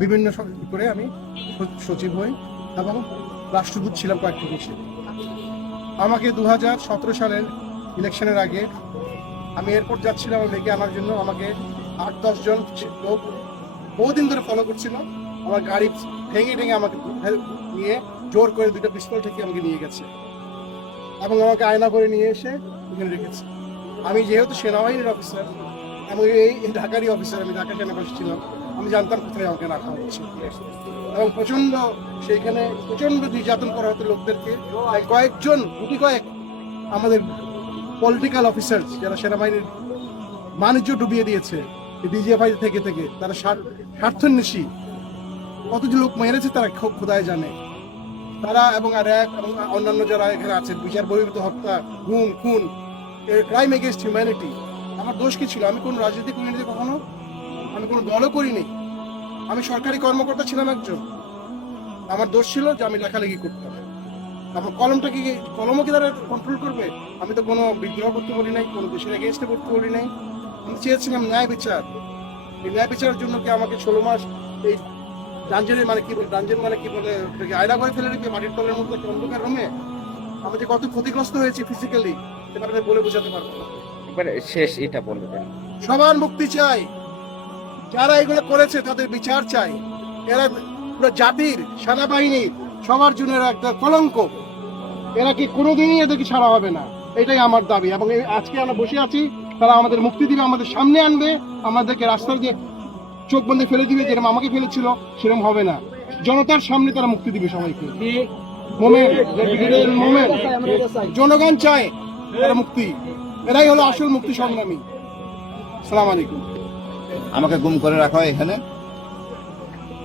বিভিন্ন করে আমি সচিব হই এবং রাষ্ট্রদূত ছিলাম কয়েকটি দেশে। আমাকে 2017 সালের ইলেকশনের আগে আমি এয়ারপোর্ট যাচ্ছিলাম আমার মেয়েকে আনার জন্য। আমাকে 8-10 জন লোক বহুদিন ধরে ফলো করছিল। আমার গাড়ি ভেঙে আমাকে নিয়ে জোর করে 2টা পিস্তল থেকে আমাকে নিয়ে গেছে এবং আমাকে আয়না করে নিয়ে এসে এখানে রেখেছে। আমি যেহেতু সেনাবাহিনীর অফিসার এবং এই ঢাকারই অফিসার, আমি ঢাকা সেনাবাসী ছিলাম, আমি জানতাম কোথায় আমাকে রাখা হচ্ছে এবং সেইখানে প্রচন্ড নির্যাতন করা হতো লোকদেরকে। কয়েকজন আমাদের পলিটিক্যাল অফিসার যারা সেনাবাহিনীর বাণিজ্য ডুবিয়ে দিয়েছে ডিজিএফআই থেকে তারা স্বার্থান্বেষী কতজন লোক মেরেছে তারা খোদায় জানে। তারা এবং র্যাব এবং অন্যান্য যারা এখানে আছেন, বিচার বহির্ভূত হত্যা, গুম, খুন, ক্রাইম এগেইনস্ট হিউম্যানিটি। আমার দোষ কি ছিল? আমি কোনো রাজনীতি করিনি, কখনো আমি কোনো দলও করিনি। আমি সরকারি কর্মকর্তা ছিলাম একজন। আমার দোষ ছিল যে আমি লেখালেখি করতাম। আমার কলমও কি তারা কন্ট্রোল করবে? আমি তো কোনো বিদ্রোহ করতে বলি নাই, কোনো দেশের এগেইনস্টে করতে বলি নাই। আমি চেয়েছিলাম ন্যায় বিচার। এই ন্যায় বিচারের জন্য কি আমাকে 16 মাস এই ডাঞ্জেন মানে কি বলে আয়না করে ফেলে রেখে মাটির তলের মধ্যে একটা অন্ধকার রুমে আমি যে কত ক্ষতিগ্রস্ত হয়েছি ফিজিক্যালি, সেটা আমি বলে বোঝাতে পারবো না। শেষ এটা বলবেন, সবার মুক্তি চাই। যারা এগুলো করেছে তাদের বিচার চাই। এরা পুরো জাতির, সেনাবাহিনীর সবার জন্য এরা একটা কলঙ্ক। এরা কি কোনোদিনই এদেরকে ছাড়া হবে না, এটাই আমার দাবি। এবং আজকে আমরা বসে আছি, তারা আমাদের মুক্তি দিবে, আমাদের সামনে আনবে, আমাদেরকে রাস্তার যে চোখ বন্ধে ফেলে দিবে, যেরকম আমাকে ফেলেছিল সেরকম হবে না। জনতার সামনে তারা মুক্তি দিবে সবাইকে। জনগণ চায় তারা মুক্তি। এরাই হলো আসল মুক্তি সংগ্রামী। আসসালামু আলাইকুম। আমাকে গুম করে রাখা হয় এখানে,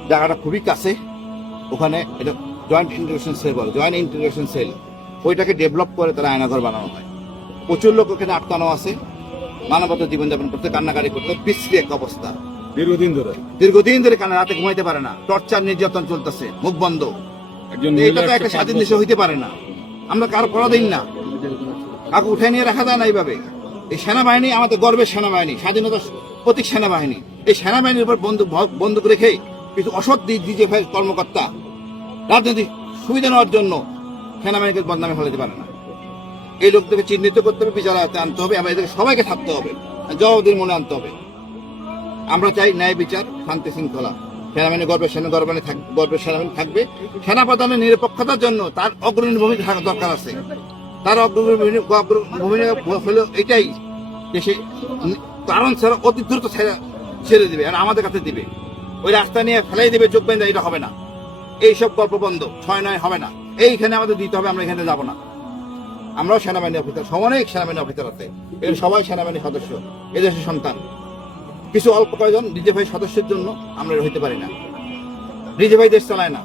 জায়গাটা খুবই কাছে। ওখানে এটা জয়েন্ট ইন্টিগ্রেশন সেল বলে, জয়েন্ট ইন্টিগ্রেশন সেল। ওইটাকে ডেভেলপ করে তারা আয়নাঘর বানানো হয়। প্রচুর লোক ওখানে আটকানো আছে, মানবতা জীবনযাপন করতে, কান্নাকারি করতে, বিশ্রী এক অবস্থা। দীর্ঘদিন ধরে কানে রাতে ঘুমাইতে পারে না, টর্চার নির্যাতন চলতেছে, মুখ বন্ধ। এটা তো একটা স্বাধীন দেশে হইতে পারে না। আমরা কারো করা দিন না, কাউকে উঠে নিয়ে রাখা যায় না এইভাবে। এই সেনাবাহিনী আমাদের গর্বের সেনাবাহিনী, স্বাধীনতার প্রতীক সেনাবাহিনী। এই সেনাবাহিনীর উপর বন্দুক রেখে কিছু অসৎ ডিজিএফআই কর্মকর্তা রাজনৈতিক সুবিধা নেওয়ার জন্য সেনাবাহিনীকে বদনামে ফেলাতে পারে না। এই লোকদেরকে চিহ্নিত করতে হবে, বিচার আনতে হবে, এবং এদেরকে সবাইকে থাকতে হবে, জবাবদিহির মনে আনতে হবে। আমরা চাই ন্যায় বিচার, শান্তি শৃঙ্খলা। সেনাবাহিনী গর্বের সেনাবাহিনী থাকবে। সেনাপ্রধানের নিরপেক্ষতার জন্য তার অগ্রণী ভূমিকা থাকা দরকার আছে। তার ভূমিকা হলো এটাই, দেশে কারণ ছাড়া অতি দ্রুত ছেড়ে দিবে আর আমাদের কাছে দিবে। ওই রাস্তা নিয়ে ফেলাই দিবে, চোখ বেঁধে, এটা হবে না। এইসব গল্প বন্ধ, 6-9 হবে না। এইখানে আমাদের দিতে হবে, আমরা এখানে যাবো না। আমরাও সেনাবাহিনী অফিসার, অনেক সেনাবাহিনী অফিসার আছে, এর সবাই সেনাবাহিনীর সদস্য, এদেশের সন্তান। কিছু অল্প কয়েকজন ডিজিএফআই সদস্যের জন্য আমরা হইতে পারি না। ডিজিএফআই দেশ চালায় না।